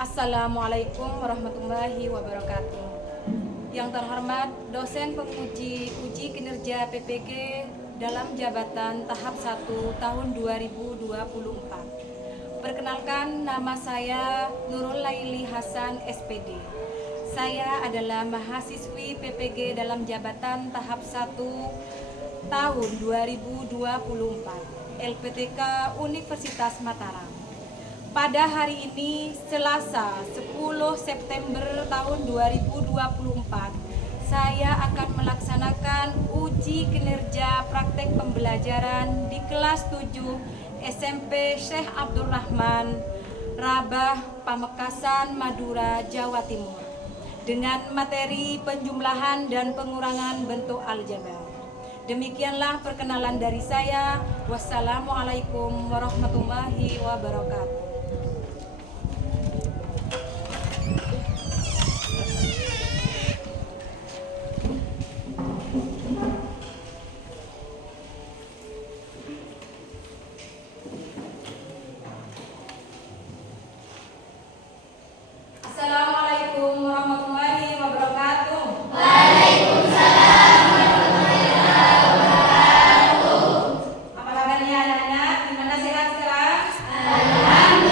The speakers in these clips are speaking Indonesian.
Assalamualaikum warahmatullahi wabarakatuh. Yang terhormat dosen penguji uji kinerja PPG dalam jabatan tahap 1 tahun 2024. Perkenalkan, nama saya Nurul Laili Hasan SPD. Saya adalah mahasiswi PPG dalam jabatan tahap 1 tahun 2024 LPTK Universitas Mataram. Pada hari ini, Selasa 10 September tahun 2024, saya akan melaksanakan uji kinerja praktek pembelajaran di kelas 7 SMP Syekh Abdul Rahman, Rabah, Pamekasan, Madura, Jawa Timur, dengan materi penjumlahan dan pengurangan bentuk aljabar. Demikianlah perkenalan dari saya. Wassalamualaikum warahmatullahi wabarakatuh. Assalamualaikum warahmatullahi wabarakatuh. Apa kabarnya anak-anak? Gimana, sehat sekarang? Alhamdulillah.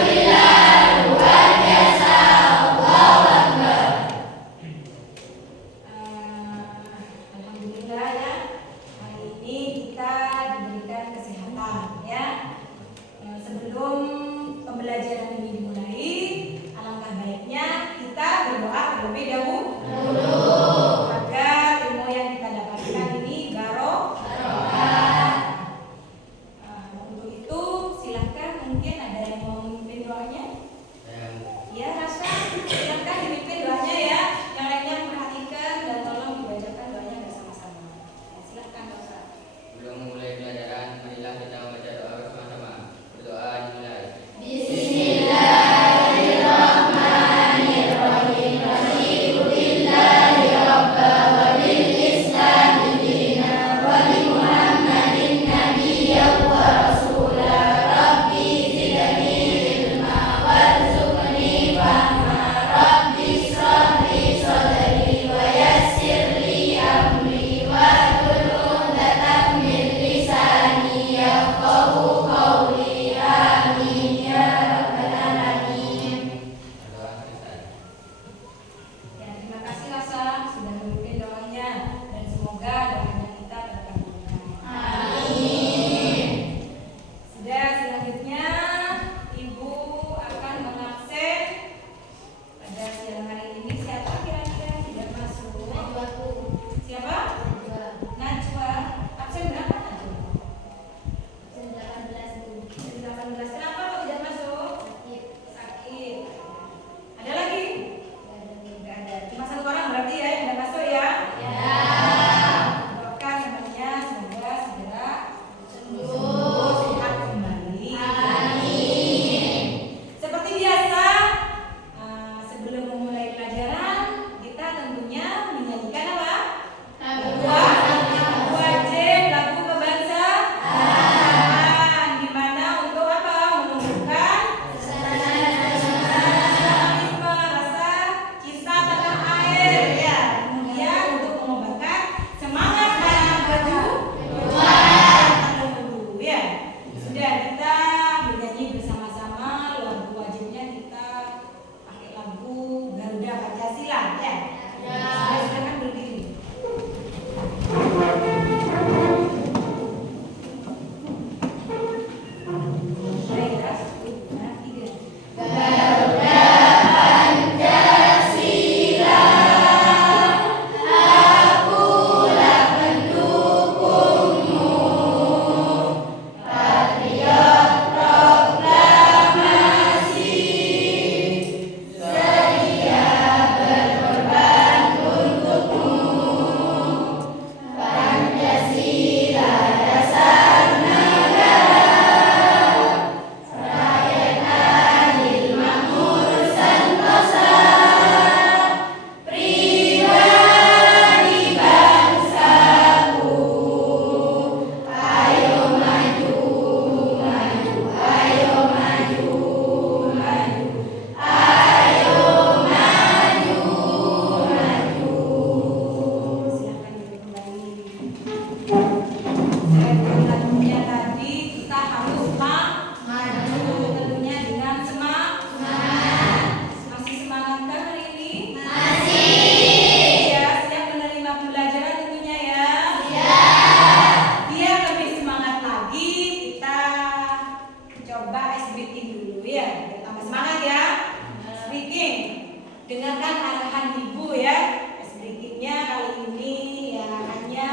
dengarkan arahan ibu ya. Sedikitnya kali ini ya hanya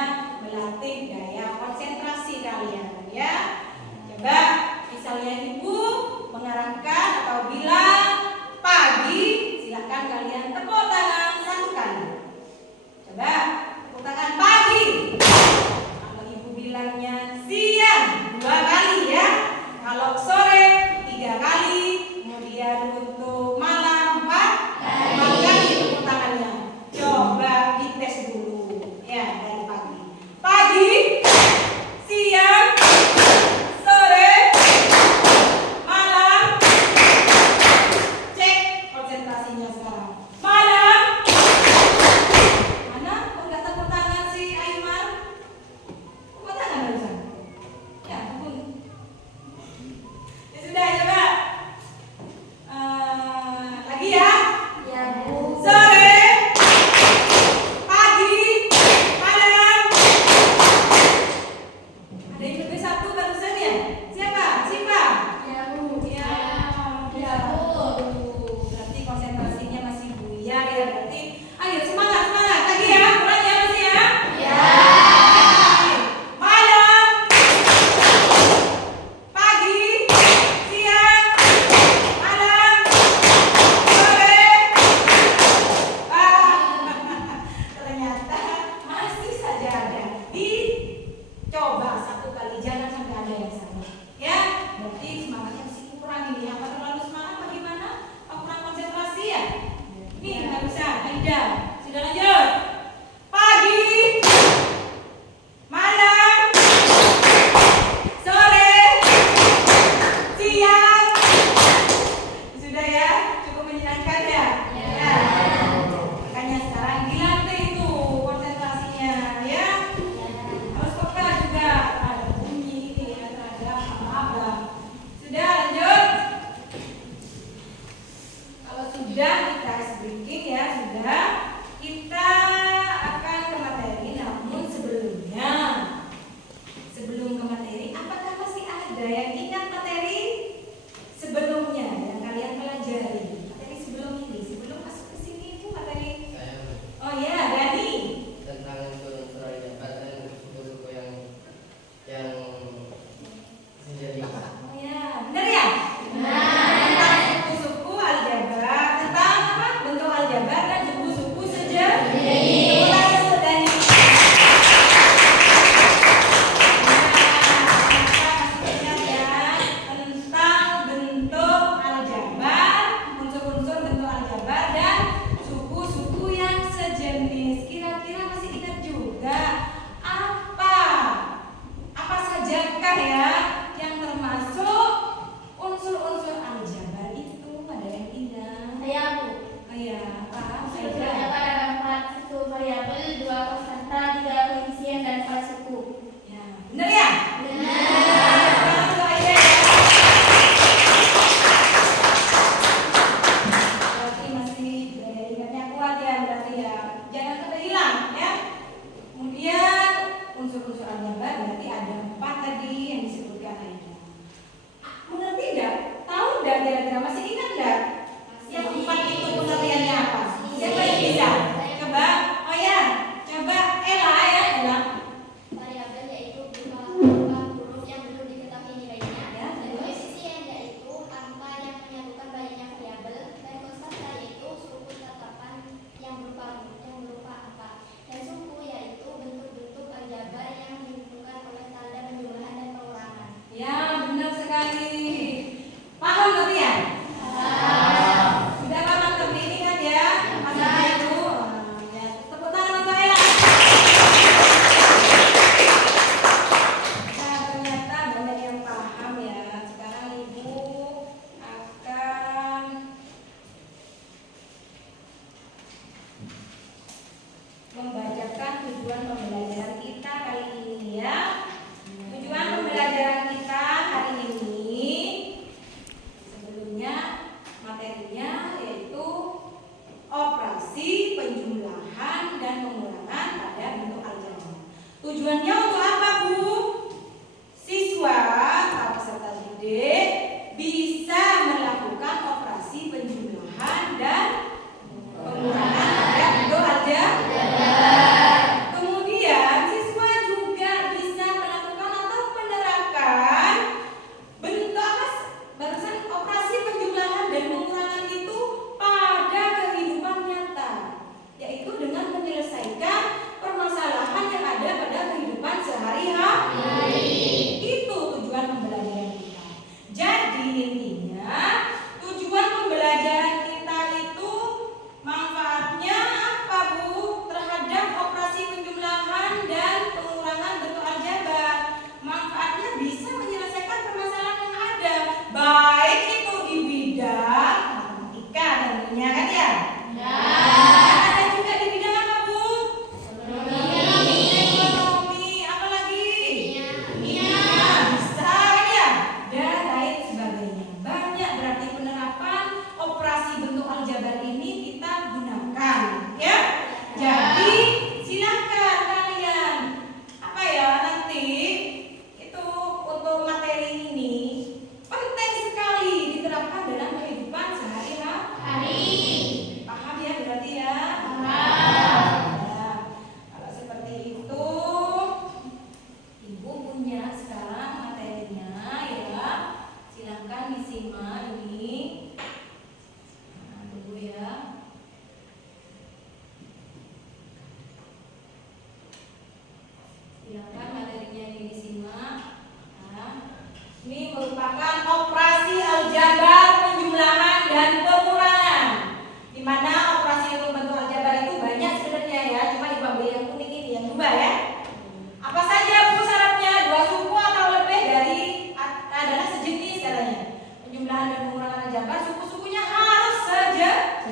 melatih daya konsentrasi kalian ya. Coba misalnya ibu mengarahkan atau bilang pagi, silakan kalian tepuk tangan 1 kali. Coba tepuk tangan pagi. Kalau ibu bilangnya siang 2 kali ya. Kalau sore 3 kali. Kemudian untuk malam 4 kali tepuk tangannya. Coba dites dulu ya dari pagi. Pagi, siang, sore, malam. Cek konsentrasinya sekarang. Malam. Mana? Kok nggak tepuk tangan si Aymar? Tepuk tangan barusan. Ya ampun. Ya sudah coba. Lagi ya. Ya, Bu. Sore, pagi, malam. Ada yang lebih 1 barusan ya? Siapa? Siva? Ya, Bu. Ya, Ya, Bu. berarti konsentrasinya masih buyar ya berarti. Ayo semangat semangat lagi ya, kurang ya masih ya? Ya. Malam, pagi, siang, malam, sore. Ternyata masih saja ada. Dicoba 1 kali, jangan sampai ada yang salah. Ya, berarti semangatnya masih kurang ini. Apa terlalu semangat? Bagaimana? Apa kurang konsentrasi ya? Nih, nggak bisa. Aida, sudah lanjut. Pagi, malam, sore, siang. Sudah ya? Cukup menyenangkan ya? Ya. Makanya sekarang dilatih itu konsentrasinya ya. Harus peka juga terhadap bunyi ya, terhadap apa-apa. Sudah lanjut? Kalau sudah kita ice breaking ya, sudah. Kita akan ke materi, namun sebelum ke materi, apakah masih ada yang ingat materi sebelumnya yang kalian pelajari? Materi sebelum ini, sebelum masuk ke sini itu materi. Oh ya, Dani. Tentang itu jabat dan buku-buku yang menjadi Oh ya, benar ya? Tentang suku-suku aljabar, tentang apa? Bentuk aljabar dan suku-suku sejati. Mulai Dani. Masih ingat ya tentang bentuk aljabar,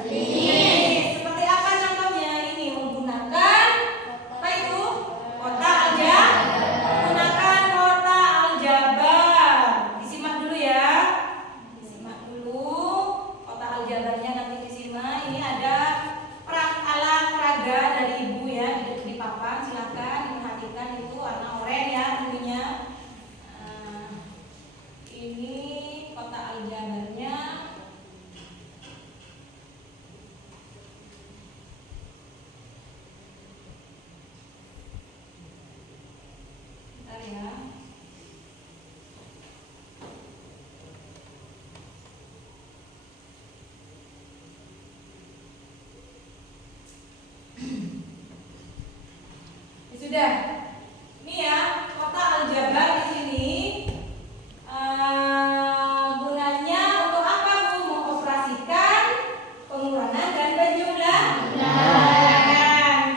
Jenis. Seperti apa contohnya? Ini menggunakan apa itu? Kotak aljabar. Menggunakan kotak aljabar. Disimak dulu ya. Disimak dulu kotak aljabarnya, nanti disimak. Ini ada alat peraga dari ibu ya, di papan. Silakan diperhatikan, itu warna oranye ya tentunya. Ini kotak aljabarnya. Bentar ya. Ya sudah. Ini ya, kotak aljabar di sini. Gunanya untuk apa, Bu? Mengoperasikan pengurangan dan penjumlahan.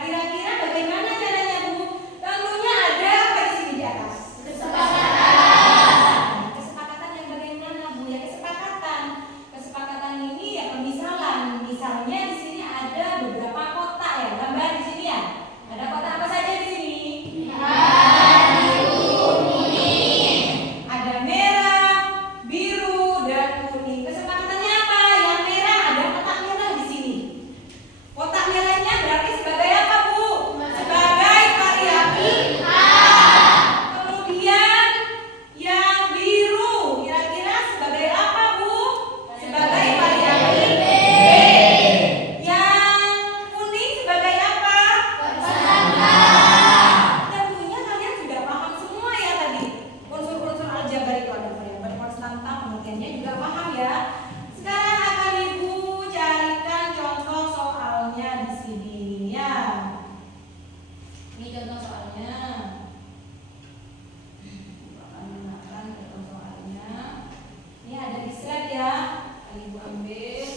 Kira-kira bagaimana caranya, Bu? Tentunya ada apa di sini di atas? Kesepakatan. Kesepakatan yang bagaimana, Bu? Ya kesepakatan. Kesepakatan ini ya pemisalan. Misalnya di sini ada beberapa kotak ya, gambar di sini ya. Ada kotak apa saja di sini? Ada merah, biru, dan kuning. Kesepakatannya apa? Yang merah ada kotak merah di sini. Kotak merahnya berarti sebagai apa, Bu? Sebagai variabel A. Kemudian yang biru kira-kira sebagai apa, Bu? Sebagai variabel B. Yang kuning sebagai apa? Tersangka. Tentunya kalian sudah paham semua ya tadi. Unsur-unsur aljabar itu ada variabel konstanta, pengertiannya juga paham ya. Sekarang akan Ibu carikan contoh soalnya di sini ya. Ini contoh soalnya. Ibu akan gunakan contoh soalnya. Ini ada di slide ya. Akan Ibu ambil.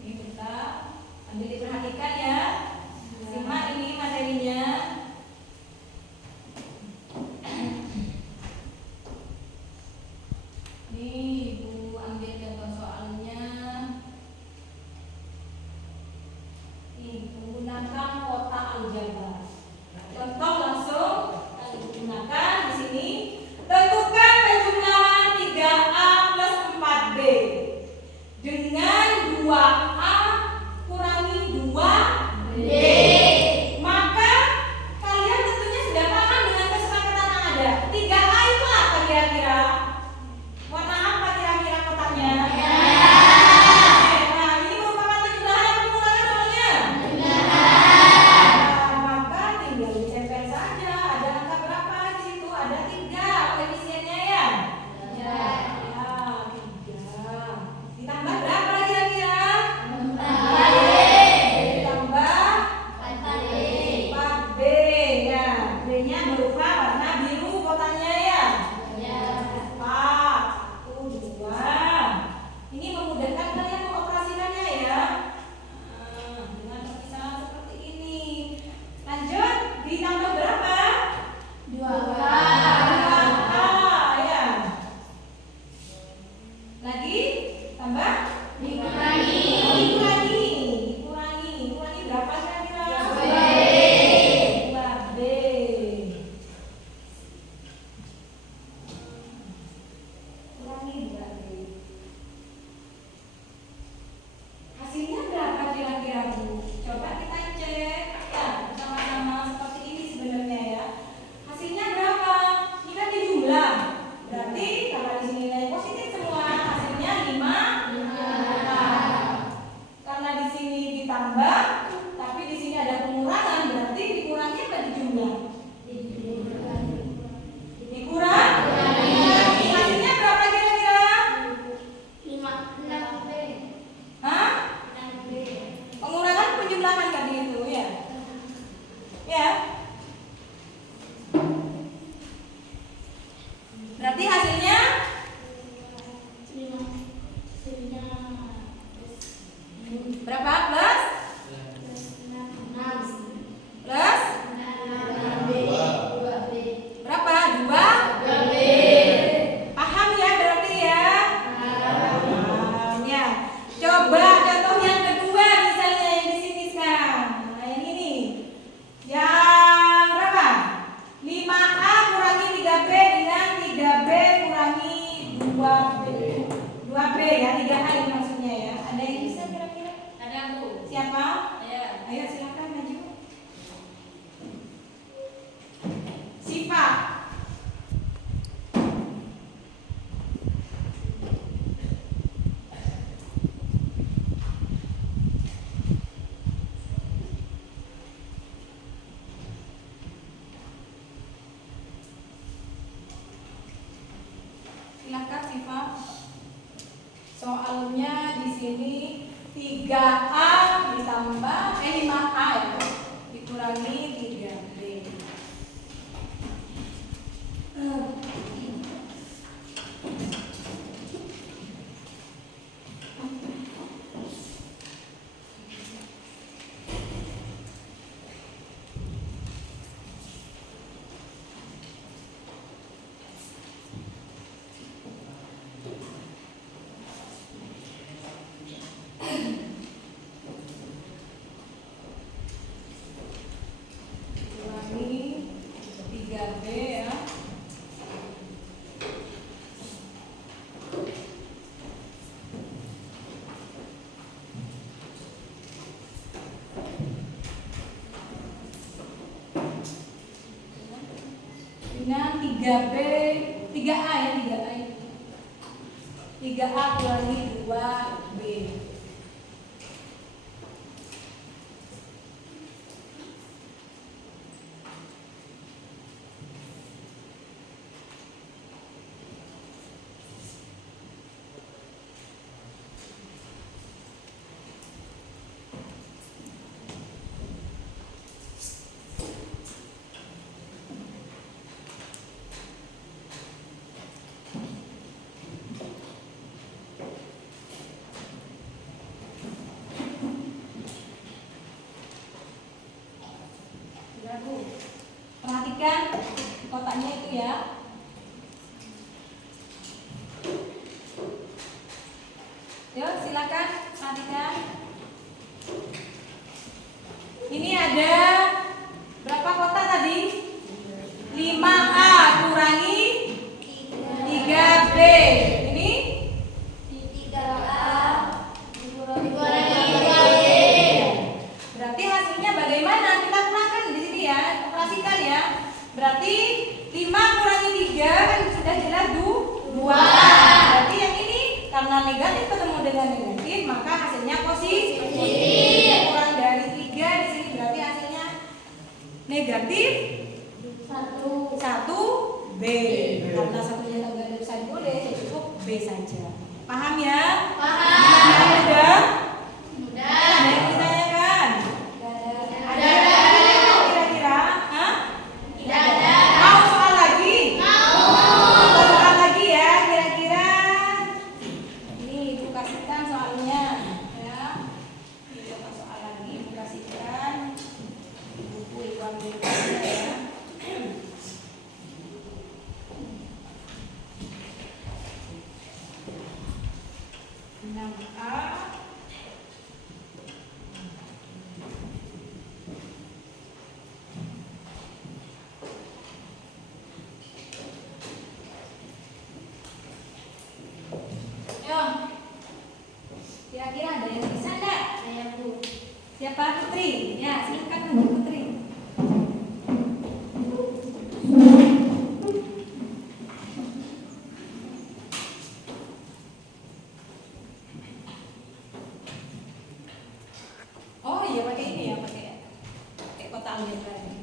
Ini kita ambil, diperhatikan ya. Simak ini materinya. Nih Ibu ambil contoh soalnya. Nih, menggunakan kotak aljabar. Contoh langsung yang digunakan di sini. Tentukan penjumlahan 3A plus 4B dengan 2A kurangi 2B. Maka kalian tentunya sudah paham dengan kesepakatan yang ada. 3A itu apa kira-kira? Warna apa 2B. 2B ya, 3A ini maksudnya ya. Ada yang bisa kira-kira? Ada Bu. Siapa? Saya. Ayo silakan maju. Siva. Silakan Siva. Soalnya di sini 3A ditambah 5A ya. Dikurangi 3B. Kurangi 3B ya. Dengan 3B, 3A ya, 3A. 3A kurangi 2B. Ya, Bu. Perhatikan kotaknya itu ya. Yuk silakan perhatikan. Ini ada berapa kotak tadi? 5A kurangi 3B. Ini 3A dikurangi berarti hasilnya bagaimana? Kita kurangkan di sini ya, operasikan ya. Berarti 5 kurangi 3 kan sudah jelas 2. Berarti yang ini karena negatif ketemu dengan negatif, maka hasilnya positif. Kurang dari 3 di sini berarti hasilnya negatif 1B. Karena satunya enggak ada bisa boleh, saya cukup B saja. Paham ya? Gimana, mudah? Ada yang ditanyakan? Ada kira-kira? Hah? Mau soal lagi? Mau soal lagi ya, kira-kira? Ini Ibu kasihkan soalnya ya. Ini coba soal lagi Ibu kasihkan. Buku Ibu ambil ya. 6A. Yo, kira-kira ada yang bisa enggak? Saya Bu. Siapa? Putri? Ya, silakan Bu Putri. Oh iya pakai ini ya, pakai kotak algebra ini.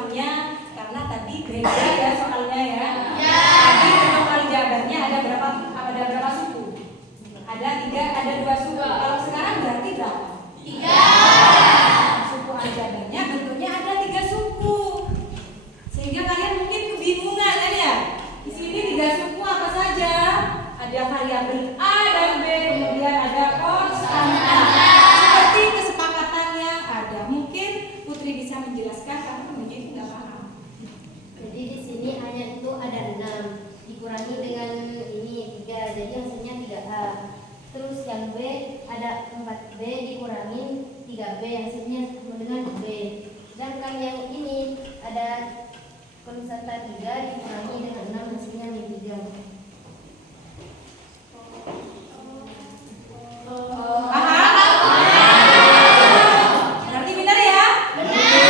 ulangannya karena tadi beda ya soalnya ya. Tadi bentuk kali jabarnya ada berapa suku? Ada 3, ada 2 suku. Kalau sekarang berarti berapa? 3. Suku aljabarnya bentuknya ada 3 suku. Sehingga kalian mungkin kebingungan kan ya? Di sini 3 suku apa saja? Ada variabel A dan B, kemudian ada konstanta. Seperti kesepakatan yang ada. Mungkin Putri bisa menjelaskan karena mungkin nggak paham. Jadi di sini hanya itu ada 6 dikurangi dengan ini 3, jadi hasilnya 3A. Terus yang B ada 4B dikurangi 3B, hasilnya sama dengan B. Sedangkan yang ini ada konstanta 3 dikurangi dengan 6, hasilnya 3. Berarti benar ya? Benar.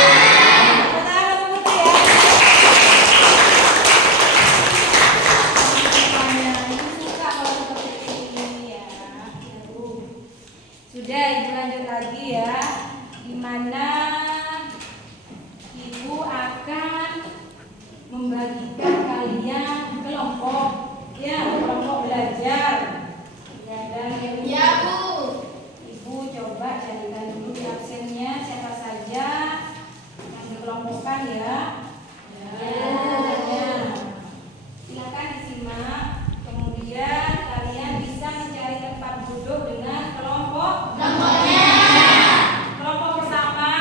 Suka kalau seperti ini ya. Sudah, ibu lanjut lagi ya. Dimana ibu akan membagikan kalian kelompok, ya, kelompok belajar. Ya, dan Ya, Bu. Ibu coba carikan dulu di absennya siapa saja yang dikelompokkan ya. Ya. Silakan disimak. Kemudian kalian bisa mencari tempat duduk dengan kelompok Nomornya. Kelompok pertama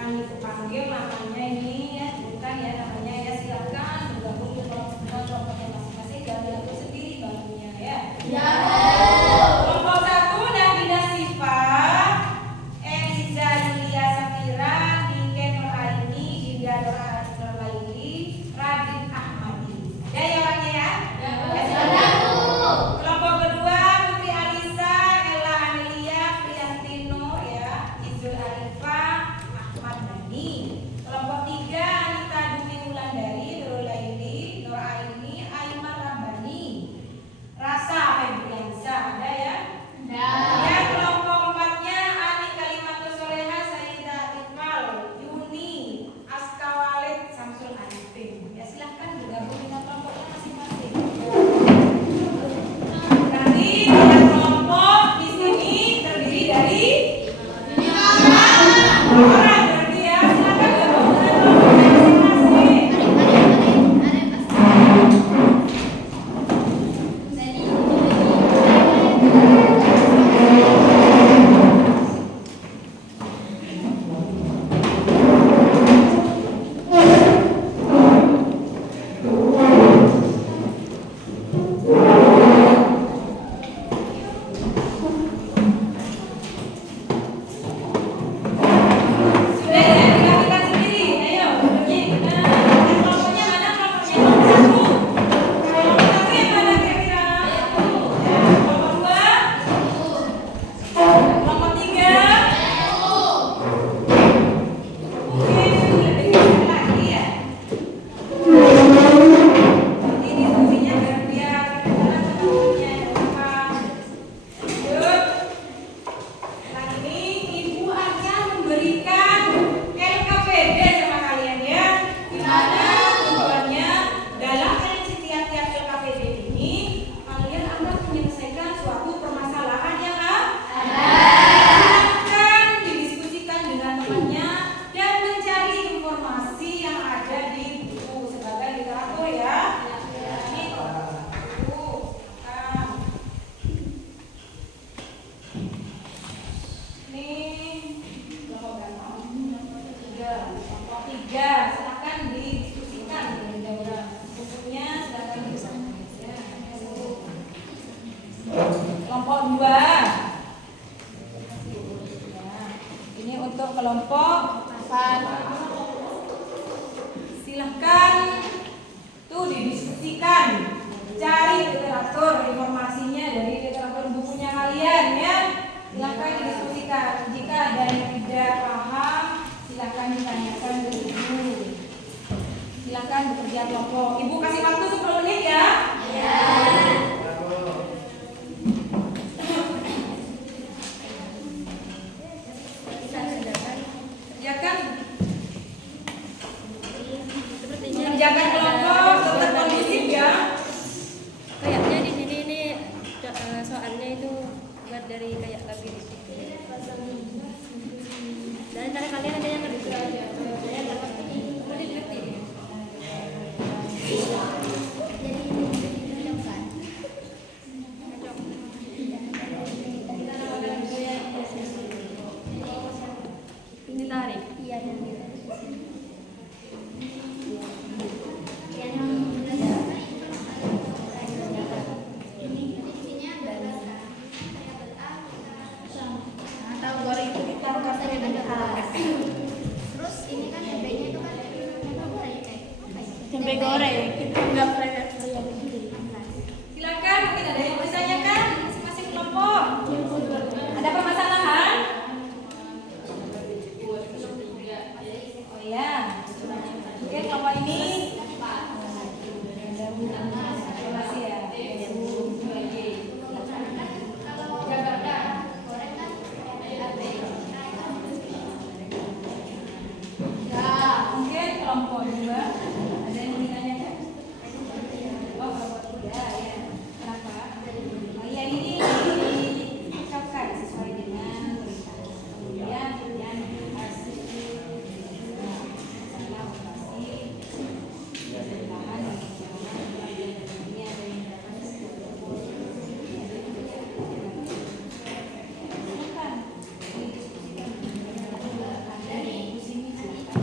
kan ibu panggil namanya ini ya, bukan ya namanya ya, silakan bergabung di kelompoknya masing-masing dan diatur sendiri bangkunya ya. Ya, Kelompok 1 Nabila Sifa, Eliza Yulia Safira, Niken Nuraini, Dinda Nurlaili, Radin Ahmadi. Ya ya orangnya ya. Kelompok kedua Putri Alisa, Ella Amelia, Priantino ya, Izul Arifah, Ahmad Dhani. Kelompok 3 Anita Dwi Wulandari, Nurlaili, Nuraini, Aiman Rabbani, Rasa Febriansa, ada ya? Ya, kelompok 4-nya Ani Kalimatus Soleha, Sayyidah Atifal, Yuni, Aska Walid, Samsul Arifin. Ya silahkan bergabung dengan kelompoknya masing-masing. Berarti tiap kelompok di sini terdiri dari 5 orang berarti ya. Silahkan bergabung dengan kelompoknya masing-masing. Sudah ya, dilakukan sendiri. Ayo, duduknya. Kelompoknya mana? Kelompoknya nomor 1. Kelompok 1 yang mana kira-kira? Ya, kelompok 2. Kelompok 3. Mungkin lebih kecil lagi ya. Nanti diskusinya biar teman-temannya apa. Lanjut. Lagi ini ibu akan memberikan LKPD sama kalian ya. Dimana tujuannya dalam tiap-tiap LKPD ini kalian akan menyelesaikan suatu permasalahan yang ada. Silakan didiskusikan dengan temannya dan mencari informasi yang ada di buku sebagai literatur ya. Ini kelompok 1. Ini kelompok berapa? Kelompok 3. Silakan didiskusikan dengan bukunya, silakan didiskusikan ya. Kelompok 2. Ini untuk kelompok 4. Silahkan tuh didiskusikan, cari literatur informasinya dari literatur bukunya kalian ya. Silahkan didiskusikan. Jika ada yang tidak paham, silahkan ditanyakan ke ibu. Silahkan bekerja kelompok. Ibu kasih waktu 10 menit ya. Kerjakan. dari kayak labirin. Dan cara kalian ada yang ngerti aja. Saya nggak ngerti. Boleh ngerti. Ini tarik. Tahu goreng itu ditaruh katanya dengan Terus ini kan tempenya itu kan Tempe goreng. Kita nggak pernah. Silakan, mungkin ada yang mau ditanyakan masing-masing kelompok. Ada permasalahan? Oh iya. Oke, kelompok ini. Terima kasih ya. Mungkin kelompok 2 ada yang mau ditanyakan? Oh, kelompok 3 ya. Kenapa? Oh iya, ini dicocokkan sesuai dengan berita. Kemudian yang dikasih masalah operasi bahan ini ada yang silakan. Di sini silakan.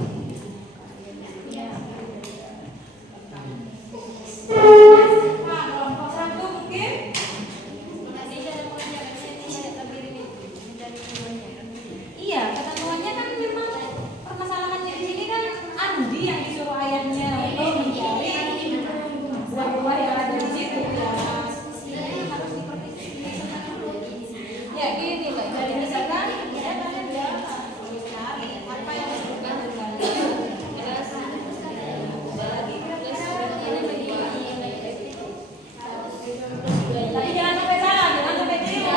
Kelompok 1 mungkin? Iya, ketentuannya kan memang permasalahannya di sini kan Andi yang disuruh ayahnya untuk mencari buah-buah yang ada di situ ya. Harus diperhatikan dulu. Ya gini lah, dari misalkan ya kalian cari apa yang dibutuhkan dari kalian. Tapi jangan sampai salah, jangan sampai keliru.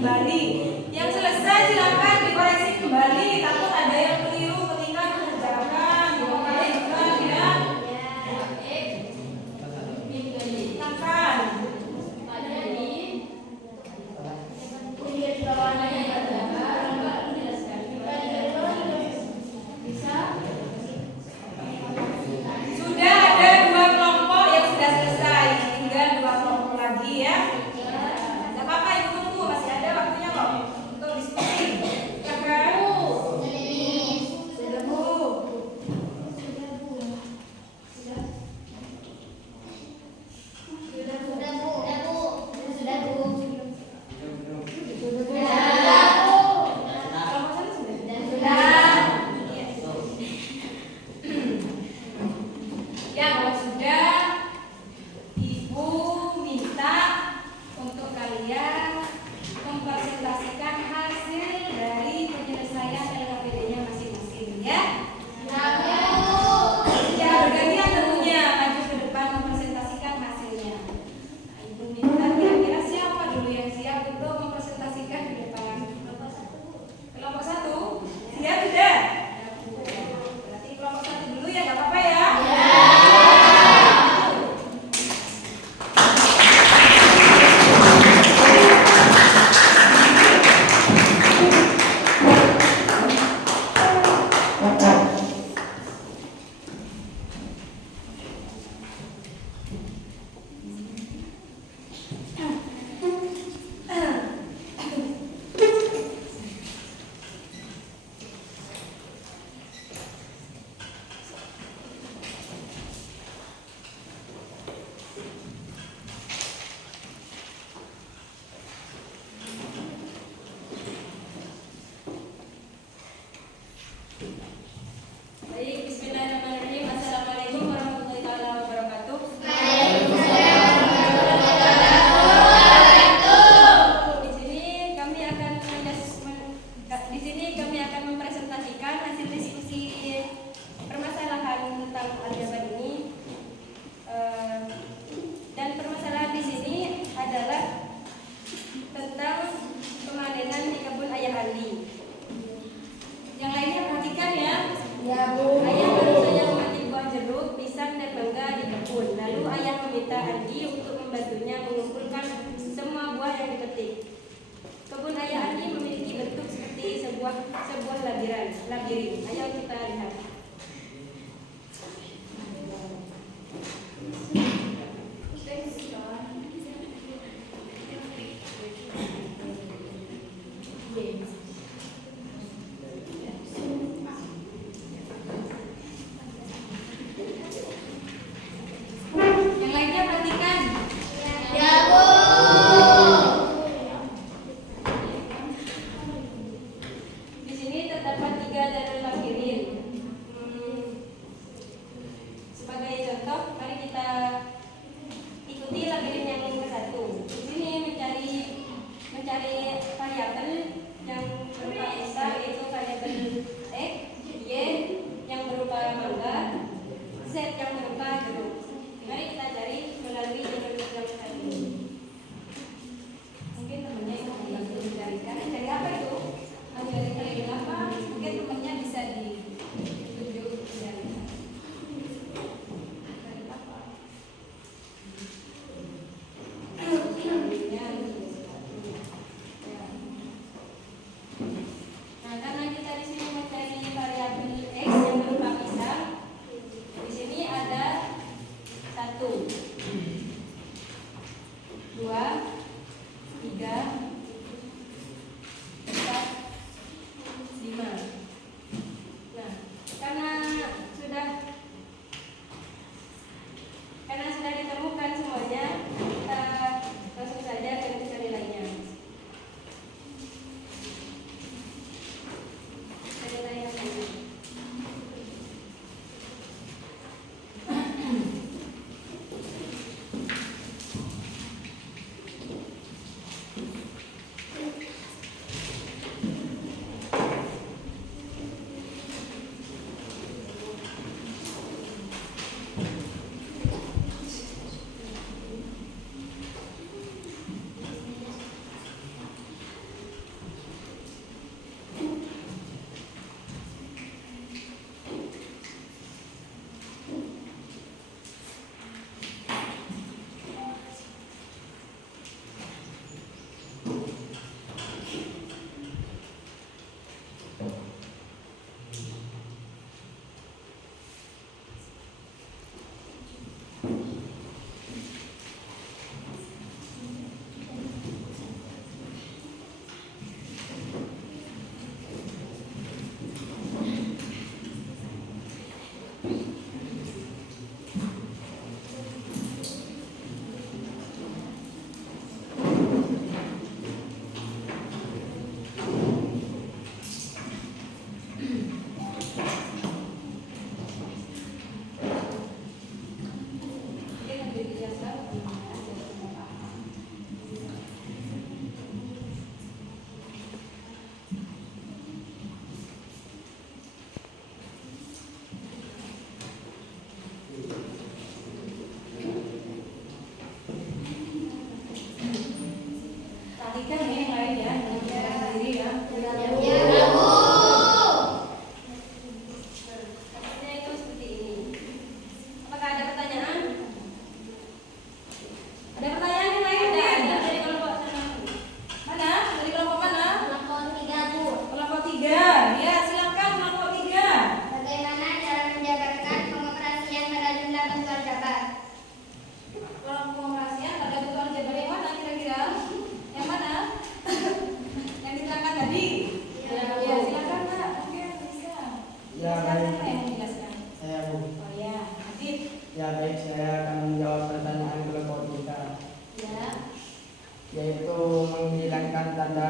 kembali. Yang selesai silakan dikoreksi kembali. Takut ada yang keliru ketika mengerjakan. Dikoreksikan ya. Silakan. Sudah ada 2 kelompok yang sudah selesai, tinggal 2 kelompok lagi ya. Gak apa-apa, ibu tunggu, masih ada waktunya kok untuk diskusi. Ya kan? Sudah Bu. Kelompok satu sudah? Iya. Ya, kalau sudah, Ibu minta untuk kalian mempresentasikan hasil dari penyelesaian LKPD-nya masing-masing ya. Ya, bergantian tentunya maju ke depan mempresentasikan hasilnya. Nah, Ibu minta kira-kira siapa dulu yang siap untuk mempresentasikan di depan? Kelompok 1? Siap sudah? Berarti kelompok 1 dulu ya, gak apa-apa ya? Baik, bismillahirrahmanirrahim. Assalamualaikum warahmatullahi wabarakatuh. Di sini kami akan mempresentasikan hasil diskusi permasalahan tentang aljabar ini. Dan permasalahan di sini adalah tentang pemanenan di kebun ayah Andi. Yang lainnya perhatikan ya. Ayah baru saja memetik buah jeruk, pisang dan mangga di kebun. Lalu ayah meminta Andi untuk membantunya mengumpulkan semua buah yang dipetik. Kebun ayah Andi memiliki bentuk seperti sebuah labirin. Ayo kita lihat. Yang lainnya perhatikan. Di sini terdapat 3 jalur labirin. Sebagai contoh, mari kita ikuti labirin yang ke-1. Di sini mencari variabel yang berupa pisang, yaitu variabel X, Y yang berupa mangga, Z yang berupa jeruk. Mari kita cari melalui jalur yang tadi. Mungkin temannya yang membantu mencarikan. Cari apa itu? Cari apa? Mungkin temannya bisa ditunjuk dari apa? Nah, karena kita di sini mencari variabel X yang berupa pisang, di sini ada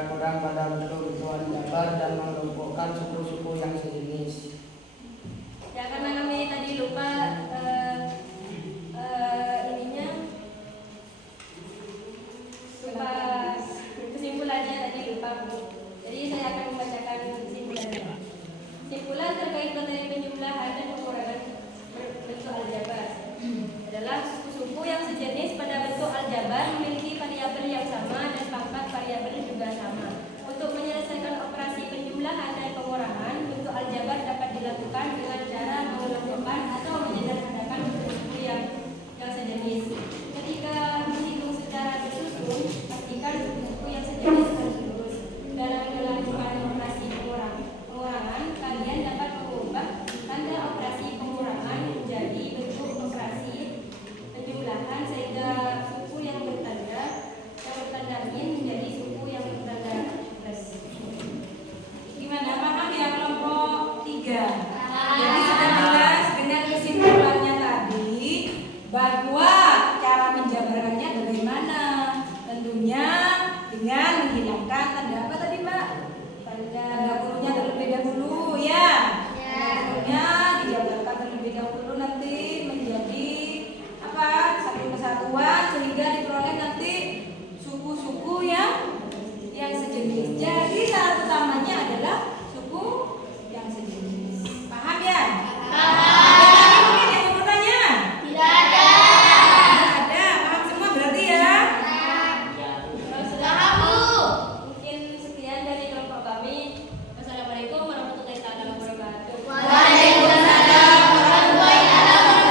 kurang pada bentuk aljabar dan mengelompokkan suku-suku yang sejenis. Ya karena kami tadi lupa kesimpulannya tadi lupa Bu. Jadi saya akan membacakan kesimpulannya. Kesimpulan terkait materi penjumlahan dan pengurangan bentuk aljabar adalah suku-suku yang sejenis pada bentuk aljabar memiliki variabel yang sama dan pangkat variabel juga sama. Untuk menyelesaikan operasi penjumlahan dan pengurangan, bentuk aljabar dapat dilakukan dengan cara mengelompokkan atau menyederhanakan suku-suku yang sejenis. Ketika menghitung secara bersusun, pastikan suku-suku yang sejenis harus lurus. Dalam melakukan operasi pengurangan, kalian dapat mengubah tanda operasi pengurangan menjadi bentuk operasi penjumlahan sehingga suku yang bertanda min menjadi suku yang bertanda plus. Gimana, paham ya kelompok 3? Jadi sudah jelas dengan kesimpulannya tadi bahwa cara menjabarkannya bagaimana? Tentunya dengan menghilangkan tanda apa tadi Mbak? Tanda kurungnya terlebih dahulu ya. Tanda kurungnya dijabarkan terlebih dahulu nanti menjadi apa? Satu kesatuan sehingga diperoleh nanti suku-suku yang sejenis. Jadi syarat utamanya adalah suku yang sejenis. Paham ya? Ada mungkin yang mau bertanya? Tidak ada. Tidak ada. Paham semua berarti ya? Kalau sudah mungkin sekian dari kelompok kami. Wassalamualaikum warahmatullahi wabarakatuh. Waalaikumsalam warahmatullahi wabarakatuh.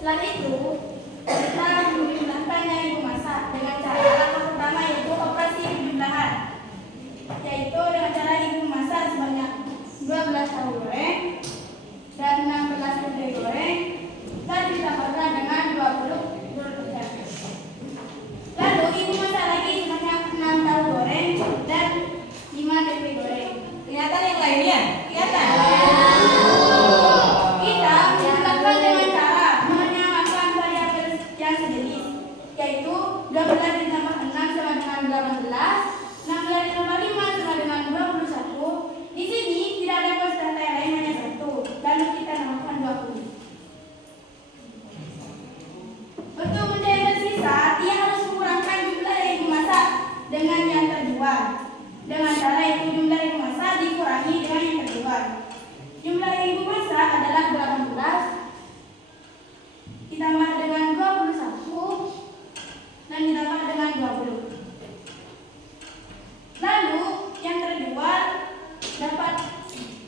Setelah itu, kita menjumlahkannya ibu masak dengan cara langkah pertama yaitu operasi penjumlahan, yaitu dengan cara ibu masak sebanyak 12 tahu goreng dan 16 tempe goreng dan ditambahkan dengan 20 telur ikan. Lalu ibu masak lagi sebanyak 6 tahu goreng dan 5 tempe goreng. Kelihatan yang lainnya? Kelihatan? Kita menjumlahkan dengan cara menyamakan variabel yang sejenis, yaitu 12 ditambah 6 sama dengan 18, 16 ditambah 5 sama dengan 21. Di sini tidak ada konstanta yang lain, hanya satu. Lalu kita namakan 20. Untuk mencairkan sisa, ia harus mengurangi jumlah yang ibu masak dengan yang terjual. Dengan cara itu jumlah ibu masak dikurangi dengan yang terjual. Jumlah yang ibu masak adalah 18 ditambah dengan 21 dan ditambah dengan 20. Lalu yang terjual dapat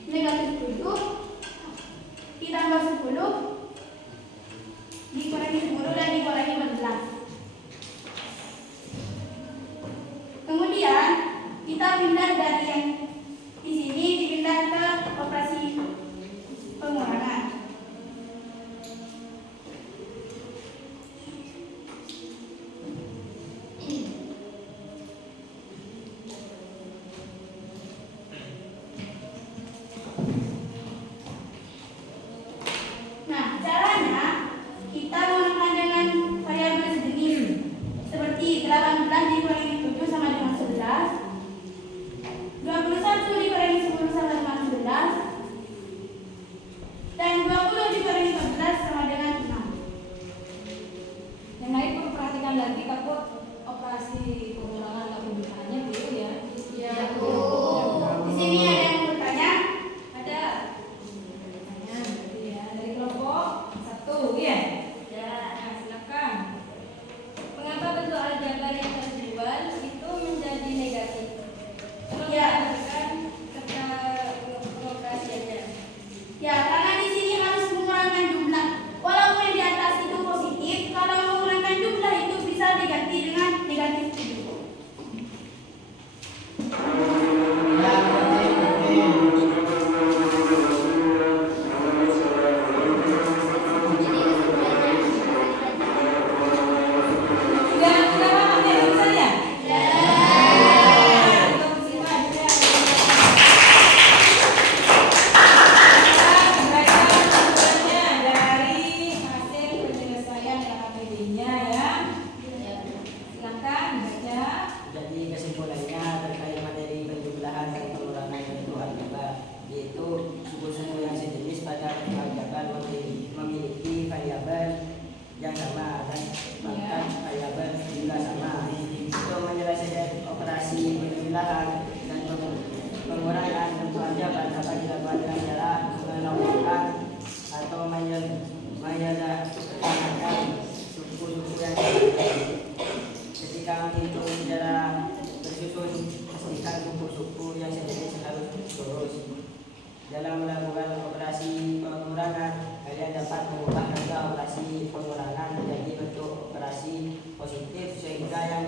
negatif 7 ditambah 10 dikurangi 10 dan dikurangi 14. Kemudian kita pindah dari yang di sini dipindah ke operasi pengurangan. Nah, caranya kita menggunakan dengan variabel sejenis seperti 18 dikurangi 7 sama dengan 11, 21 dikurangi 10 sama dengan 11, dan 20 dikurangi 14 sama dengan 6. Yang lain perlu perhatikan lagi takut operasi pengurangan atau pembukaannya dulu ya. Ya, Bu. Di sini ada yang bertanya? Ada. Pertanyaan berarti ya dari kelompok 1 ya. Ya. Nah, silakan. Mengapa bentuk aljabar yang terjual itu menjadi negatif? Tolong Ya. digambarkan serta pengoperasiannya. Ya, karena di sini harus mengurangi jumlah. Walaupun yang di atas itu positif, kalau mengurangi jumlah itu bisa diganti dengan negatif 7. Sudah paham ya tulisannya? Ya. Jadi kesimpulannya terkait materi penjumlahan dan pengurangan bentuk aljabar, yaitu suku-suku yang sejenis pada aljabar memiliki variabel yang sama dan bahkan variabel juga sama. Untuk menyelesaikan operasi penjumlahan dan pengurangan bentuk aljabar dapat dilakukan dengan cara mengelompokkan atau menyederhanakan suku-suku yang sejenis. Ketika menghitung secara bersusun, pastikan suku-suku yang sejenis harus lurus. Dalam melakukan operasi pengurangan, kalian dapat mengubah angka operasi pengurangan menjadi bentuk operasi positif sehingga yang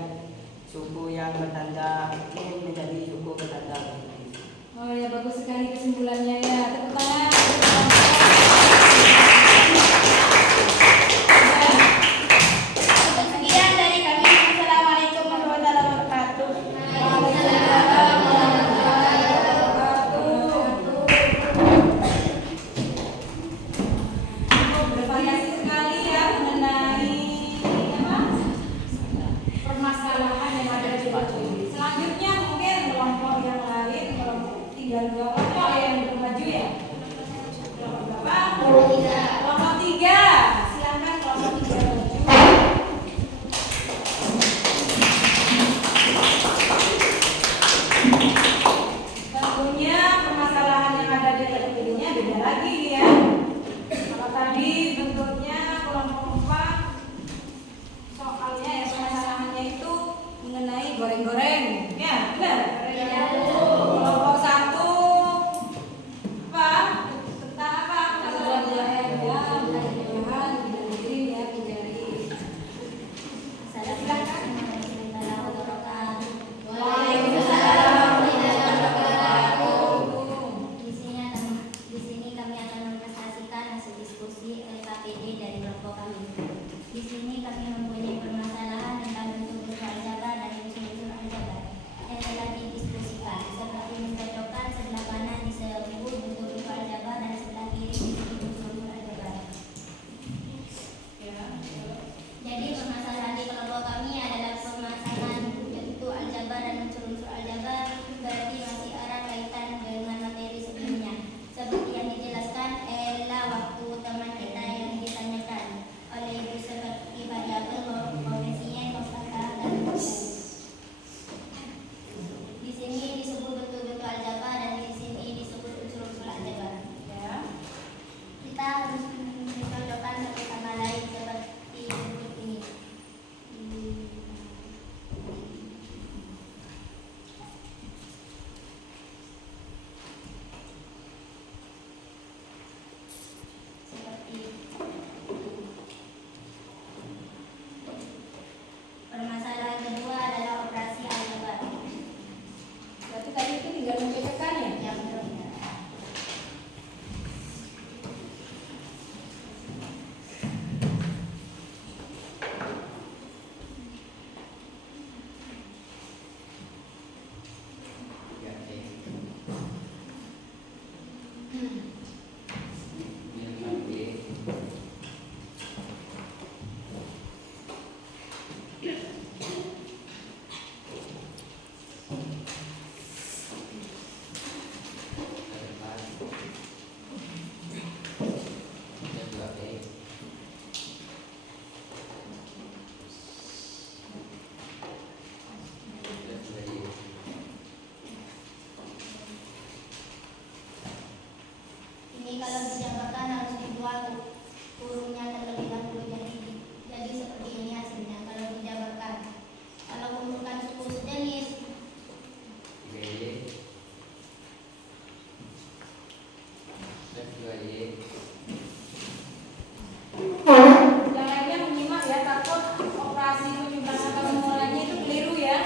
suku yang bertanda min menjadi suku bertanda positif. Oh ya, bagus sekali kesimpulannya ya. Tepuk tangan. Untuk sekian dari kami. Assalamualaikum warahmatullahi wabarakatuh. Bervariasi sekali ya mengenai apa? Permasalahan yang ada di buku ini. Selanjutnya mungkin kelompok yang lain, kelompok 32 kelompok yang belum kelompok kami. Di sini kami mempunyai permasalahan tentang unsur-unsur aljabar dan unsur-unsur aljabar yang telah didiskusikan, seperti mencocokkan sebelah kanan disebut unsur-unsur aljabar dan sebelah kiri disebut unsur-unsur aljabar. Jadi permasalahan di kelompok kami adalah permasalahan yaitu aljabar dan unsur-unsur aljabar, berarti masih erat kaitan dengan materi sebelumnya. Seperti yang dijelaskan Ella waktu teman kita yang ditanyakan oleh Ibu seperti variabel, koefisien, konstanta, dan lain-lain. Di sini disebut betul-betul aljabar dan di sini disebut unsur-unsur aljabar. Ya. Kita harus mencocokkan satu sama lain seperti bentuk ini. Seperti permasalahan kedua adalah operasi aljabar. Berarti tadi itu tinggal mencocokkan ya? Yang benar. Ini kalau dijabarkan harus dibuat kurungnya terlebih dahulu, jadi seperti ini hasilnya kalau dijabarkan. Kalau kumpulkan suku sejenis, Yang lainnya menyimak ya, takut operasi penjumlahan atau pengolahannya itu keliru ya.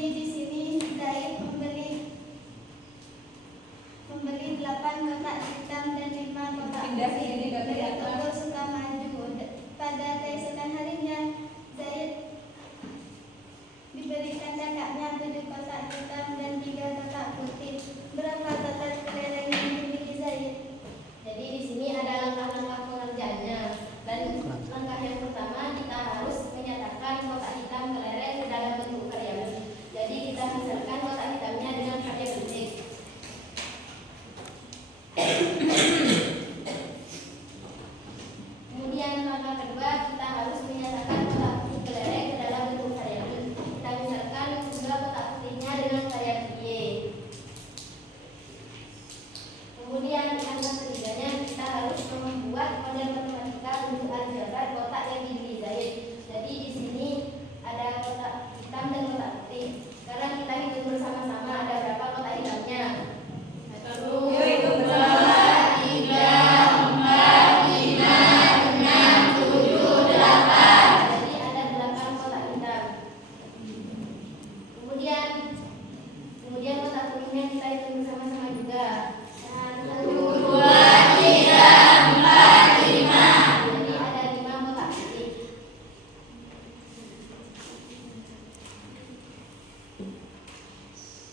Jadi di sini Zaid membeli 8 kotak hitam dan 5 kotak Pindah sini, nggak dari kelihatan. toko Sukamaju. Pada keesokan harinya Zaid diberikan kakaknya 7 kotak hitam dan 3 kotak putih. Berapa total kelereng yang dimiliki Zaid? Jadi di sini ada langkah-langkah pengerjaannya. Dan langkah yang pertama kita harus menyatakan kotak hitam kelereng dalam bentuk variabel. Jadi kita misalkan kotak hitamnya dengan variabel X. Kemudian langkah kedua kita harus menyatakan kotak putih kelereng dalam bentuk variabel. Kita misalkan juga kotak putihnya dengan variabel Y. Kemudian langkah ketiganya kita harus membuat model matematika untuk aljabar kotak yang dimiliki Zaid. Jadi di sini ada kotak hitam dan kotak putih. Sekarang kita hitung bersama-sama ada berapa kotak hitamnya. Yuk, hitung bersama. 3, 4, 5, 6, 7, 8. Jadi ada 8 kotak hitam. Kemudian kotak putihnya kita hitung bersama-sama juga. 1, 2, 3, 4, 5. Jadi ada 5 kotak putih.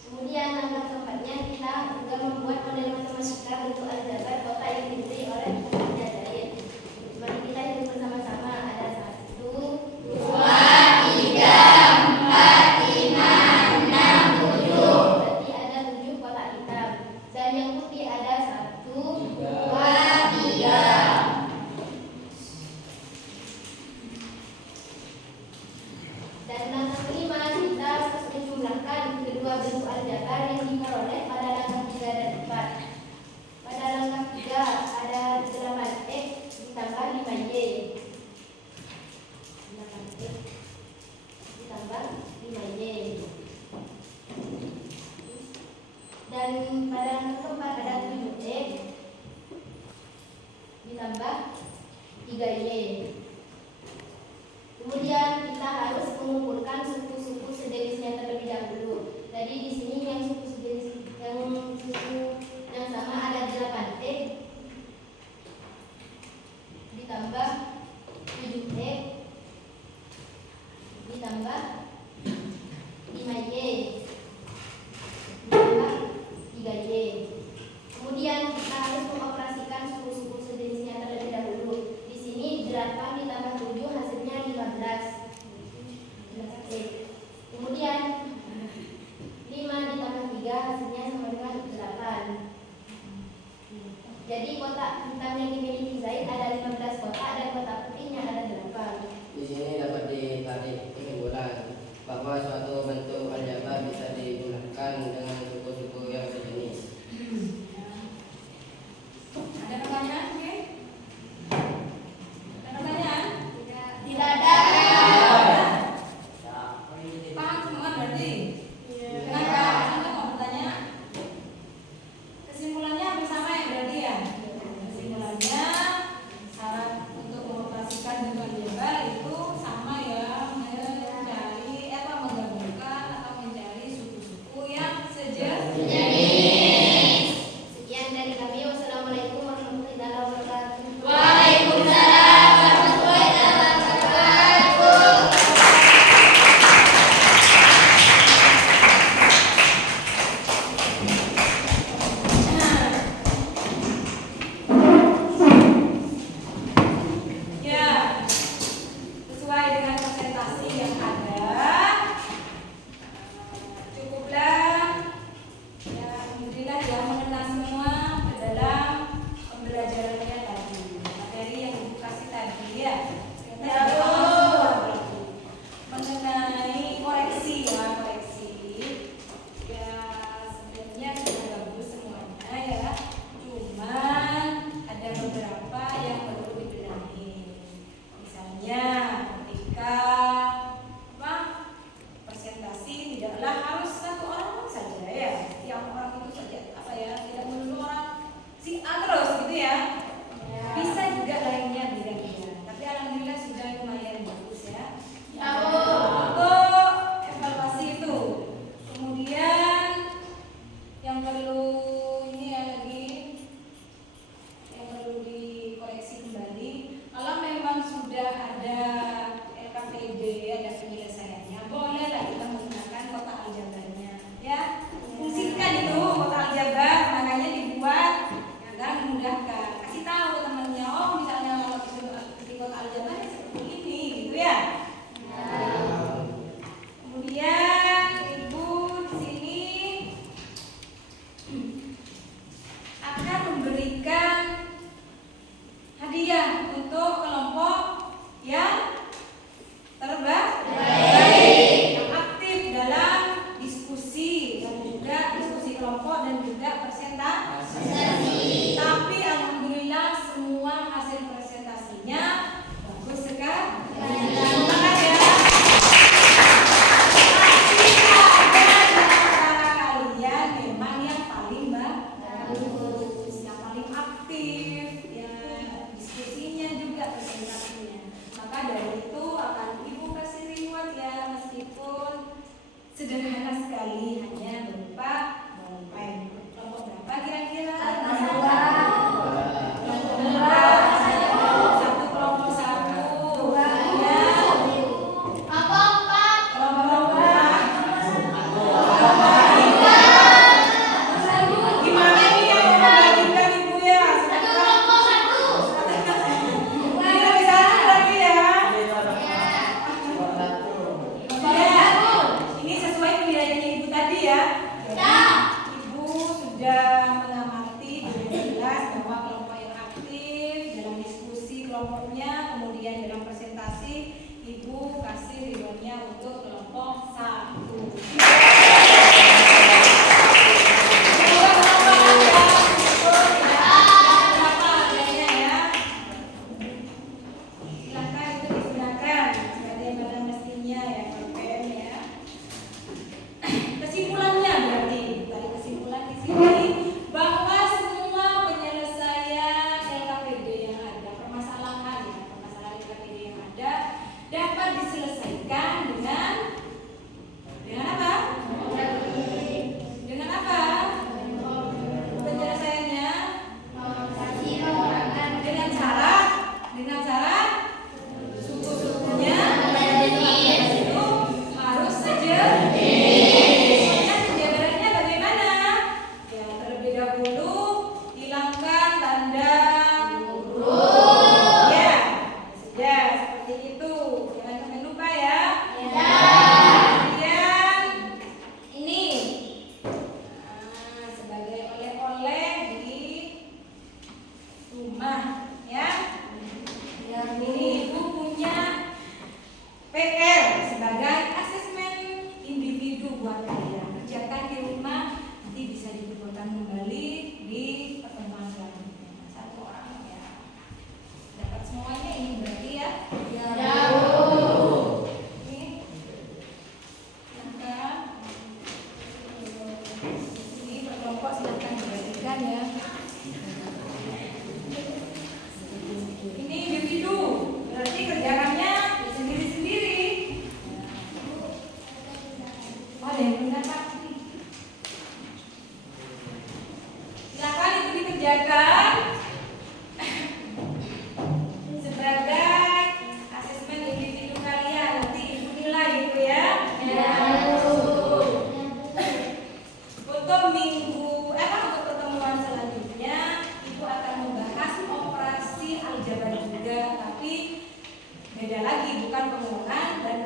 Kemudian langkah keempatnya kita juga membuat model matematika bentuk aljabar kotak yang dimiliki oleh pekerja Zaid. Mari kita hitung bersama-sama. Ada 1, 2, 3, 4, 5, 6, 7. Berarti ada 7 kotak hitam. Dan yang putih ada 1, 2, 3. Dan langkah kelima kita harus menjumlahkan kedua bentuk aljabar yang diperoleh pada langkah 3 dan 4. Pada langkah 3 ada 8x ditambah 5y. 8x ditambah 5y. Dan pada langkah keempat ada 7x ditambah 3y. Kemudian kita harus mengumpulkan suku-suku sejenisnya terlebih dahulu. Jadi di sini yang suku yang sama ada 8x ditambah 7x ditambah 5y ditambah 3y. Kemudian kita harus mengoperasikan suku-suku sejenisnya terlebih dahulu. Di sini 8 ditambah 7 hasilnya 15. Kemudian 5 ditambah 3 hasilnya sama dengan 8. Jadi kotak hitam yang dimiliki Zaid ada 15 kotak dan kotak dukungan untuk kelompok yang terbaik, yang aktif dalam diskusi dan juga diskusi kelompok dan juga presentasi. Tapi alhamdulillah semua hasil presentasinya bagus sekali. Semangat ya. Pasti ada di antara kalian memang yang paling bagus, yang paling aktif, ya diskusinya juga presentasinya. Maka dari itu akan Ibu kasih reward ya, meskipun sederhana sekali, hanya berupa bolpen. Kelompok berapa kira-kira? Satu kelompok satu. Ya. Kelompok gimana ini yang membagikan Ibu ya? Ini lebih satu lagi ya. Ya, ini sesuai penilaiannya Ibu tadi ya. Ibu sudah mengamati dengan jelas bahwa kelompok yang aktif dalam diskusi kelompoknya, kemudian dalam presentasi, Ibu kasih rewardnya untuk kelompok 1. Semoga kelompok Anda betul ya. Berapa harganya ya? Silakan itu digunakan sebagaimana mestinya ya, KPM ya. Kesimpulannya berarti dari kesimpulan di sini bahwa semua penyelesaian LKPD yang ada, permasalahan LKPD yang ada dapat diselesaikan dengan apa? Dengan apa? Penyelesaiannya dengan cara suku-sukunya itu harus sejenis. Penjabarannya bagaimana? Ya, terlebih dahulu hilangkan tanda huruf. Ya, sudah seperti itu. Jangan sampai lupa ya. Kemudian ini sebagai oleh-oleh di rumah ya. Yang ini Ibu punya PR sebagai asesmen individu buat kalian. Kerjakan di rumah, nanti bisa dikumpulkan kembali di pertemuan selanjutnya. 1 orang ya. Dapat semuanya ini berarti ya? Ini. Silakan. Ini berkelompok silakan dibagikan ya. Ini individu, berarti kerjaannya sendiri-sendiri. Oh, ada yang benar Pak. Silakan itu dikerjakan sebagai asesmen individu kalian. Nanti Ibu nilai gitu ya. Untuk untuk pertemuan selanjutnya Ibu akan membahas operasi aljabar juga, tapi beda lagi, bukan pengulangan dan